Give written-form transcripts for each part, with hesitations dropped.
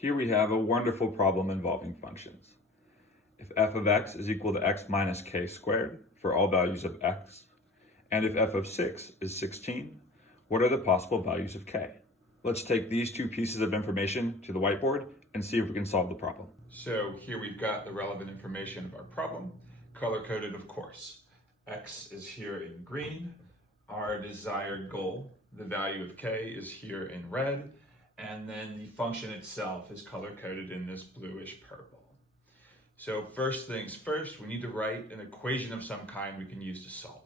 Here we have a wonderful problem involving functions. If f of x is equal to x minus k squared for all values of x, and if f of 6 is 16, what are the possible values of k? Let's take these two pieces of information to the whiteboard and see if we can solve the problem. So here we've got the relevant information of our problem, color-coded of course. X is here in green, our desired goal, the value of k, is here in red, and then the function itself is color-coded in this bluish purple. So first things first, we need to write an equation of some kind we can use to solve.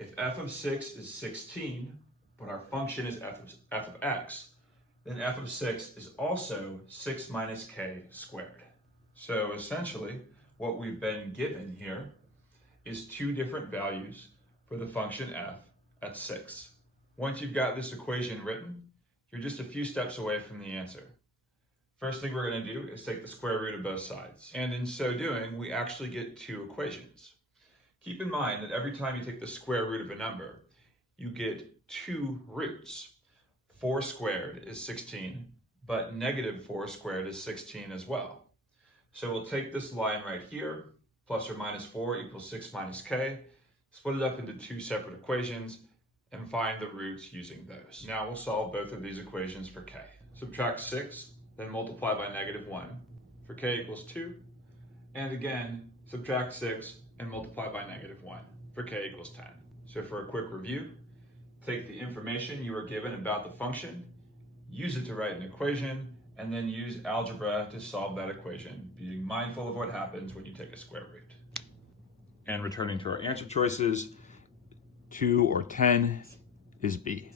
If f of 6 is 16, but our function is f of x, then f of 6 is also 6 minus k squared. So essentially, what we've been given here is two different values for the function f at 6. Once you've got this equation written, you're just a few steps away from the answer. First thing we're going to do is take the square root of both sides. And in so doing, we actually get two equations. Keep in mind that every time you take the square root of a number, you get two roots. 4 squared is 16, but negative 4 squared is 16 as well. So we'll take this line right here, plus or minus 4 equals 6 minus k, split it up into two separate equations, and find the roots using those. Now we'll solve both of these equations for k. Subtract 6, then multiply by negative 1 for k equals 2, and again, subtract 6 and multiply by negative 1 for k equals 10. So for a quick review, take the information you were given about the function, use it to write an equation, and then use algebra to solve that equation, being mindful of what happens when you take a square root. And returning to our answer choices, 2 or 10 is B.